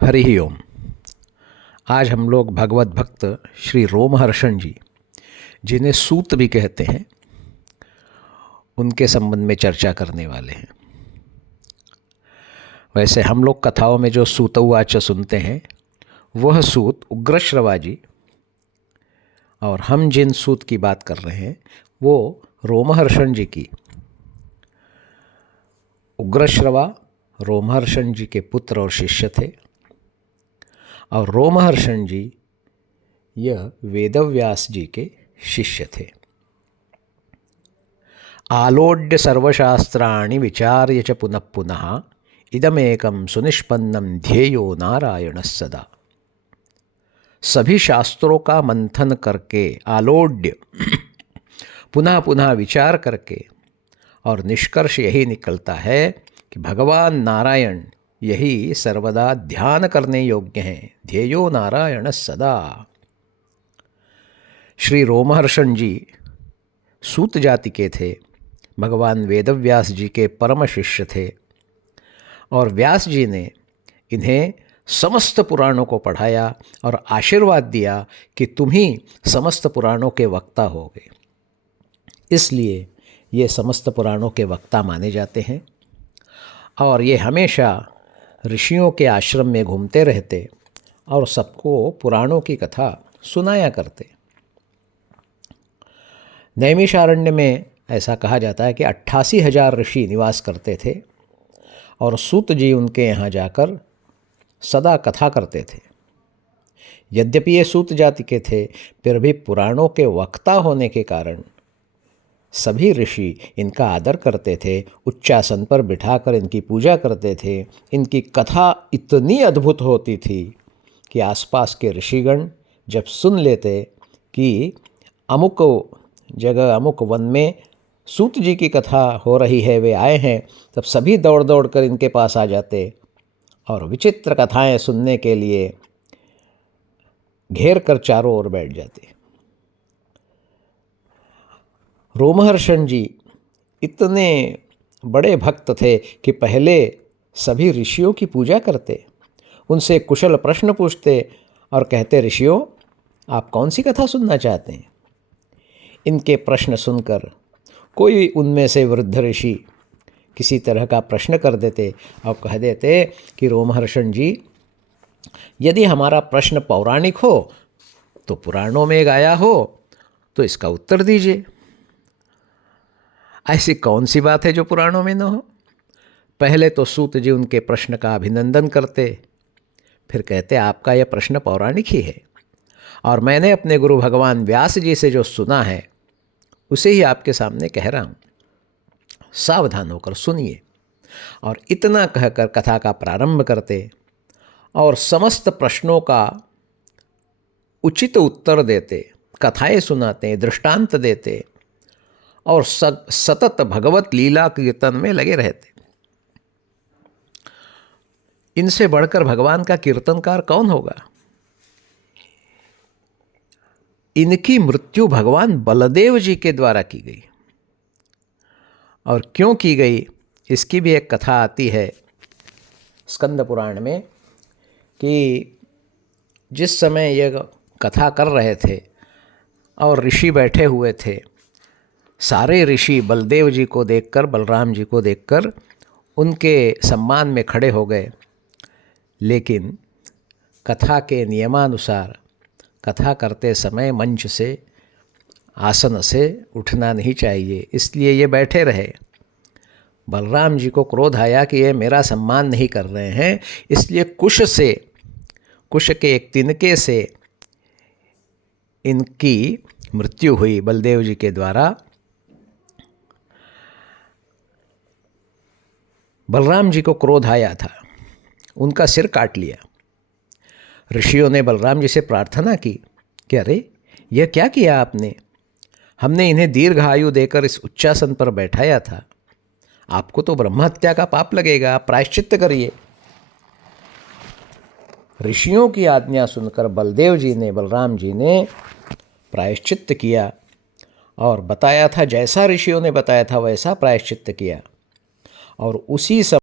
हरि ओम। आज हम लोग भगवत भक्त श्री रोमहर्षण जी, जिन्हें सूत भी कहते हैं, उनके संबंध में चर्चा करने वाले हैं। वैसे हम लोग कथाओं में जो सूतवाच सुनते हैं वह सूत उग्रश्रवा जी, और हम जिन सूत की बात कर रहे हैं वो रोमहर्षण जी की। उग्रश्रवा रोमहर्षण जी के पुत्र और शिष्य थे, और रोमहर्षण जी यह वेदव्यास जी के शिष्य थे। आलोड्य सर्वशास्त्राणि विचार्य च पुनः पुनः इदमेकं सुनिष्पन्नं ध्येयो नारायण सदा। सभी शास्त्रों का मंथन करके, आलोड्य पुनः पुनः विचार करके, और निष्कर्ष यही निकलता है कि भगवान नारायण यही सर्वदा ध्यान करने योग्य हैं। ध्येयो नारायण सदा। श्री रोमहर्षण जी सूत जाति के थे, भगवान वेदव्यास जी के परम शिष्य थे, और व्यास जी ने इन्हें समस्त पुराणों को पढ़ाया और आशीर्वाद दिया कि तुम ही समस्त पुराणों के वक्ता होगे। इसलिए ये समस्त पुराणों के वक्ता माने जाते हैं, और ये हमेशा ऋषियों के आश्रम में घूमते रहते और सबको पुराणों की कथा सुनाया करते। नैमिषारण्य में ऐसा कहा जाता है कि 88,000 ऋषि निवास करते थे, और सूत जी उनके यहाँ जाकर सदा कथा करते थे। यद्यपि ये सूत जाति के थे, फिर भी पुराणों के वक्ता होने के कारण सभी ऋषि इनका आदर करते थे, उच्चासन पर बिठाकर इनकी पूजा करते थे। इनकी कथा इतनी अद्भुत होती थी कि आसपास के ऋषिगण जब सुन लेते कि अमुक जगह अमुक वन में सूत जी की कथा हो रही है, वे आए हैं, तब सभी दौड़ दौड़ कर इनके पास आ जाते और विचित्र कथाएं सुनने के लिए घेर कर चारों ओर बैठ जाते। रोमहर्षण जी इतने बड़े भक्त थे कि पहले सभी ऋषियों की पूजा करते, उनसे कुशल प्रश्न पूछते और कहते, ऋषियों आप कौन सी कथा सुनना चाहते हैं। इनके प्रश्न सुनकर कोई उनमें से वृद्ध ऋषि किसी तरह का प्रश्न कर देते और कह देते कि रोमहर्षण जी, यदि हमारा प्रश्न पौराणिक हो तो पुराणों में गाया हो तो इसका उत्तर दीजिए। ऐसी कौन सी बात है जो पुराणों में न हो। पहले तो सूत जी उनके प्रश्न का अभिनंदन करते, फिर कहते आपका यह प्रश्न पौराणिक ही है, और मैंने अपने गुरु भगवान व्यास जी से जो सुना है उसे ही आपके सामने कह रहा हूँ, सावधान होकर सुनिए। और इतना कहकर कथा का प्रारंभ करते और समस्त प्रश्नों का उचित उत्तर देते, कथाएं सुनाते, दृष्टांत देते, और सतत भगवत लीला कीर्तन में लगे रहते। इनसे बढ़कर भगवान का कीर्तनकार कौन होगा। इनकी मृत्यु भगवान बलदेव जी के द्वारा की गई, और क्यों की गई इसकी भी एक कथा आती है स्कंद पुराण में, कि जिस समय यह कथा कर रहे थे और ऋषि बैठे हुए थे, सारे ऋषि बलदेव जी को देखकर, बलराम जी को देखकर उनके सम्मान में खड़े हो गए, लेकिन कथा के नियमानुसार कथा करते समय मंच से, आसन से उठना नहीं चाहिए, इसलिए ये बैठे रहे। बलराम जी को क्रोध आया कि ये मेरा सम्मान नहीं कर रहे हैं, इसलिए कुश के एक तिनके से इनकी मृत्यु हुई बलदेव जी के द्वारा। बलराम जी को क्रोध आया था, उनका सिर काट लिया। ऋषियों ने बलराम जी से प्रार्थना की कि अरे यह क्या किया आपने, हमने इन्हें दीर्घ आयु देकर इस उच्चासन पर बैठाया था, आपको तो ब्रह्महत्या का पाप लगेगा, प्रायश्चित्त करिए। ऋषियों की आज्ञा सुनकर बलराम जी ने प्रायश्चित्त किया, और बताया था जैसा ऋषियों ने बताया था वैसा प्रायश्चित्त किया, और उसी समय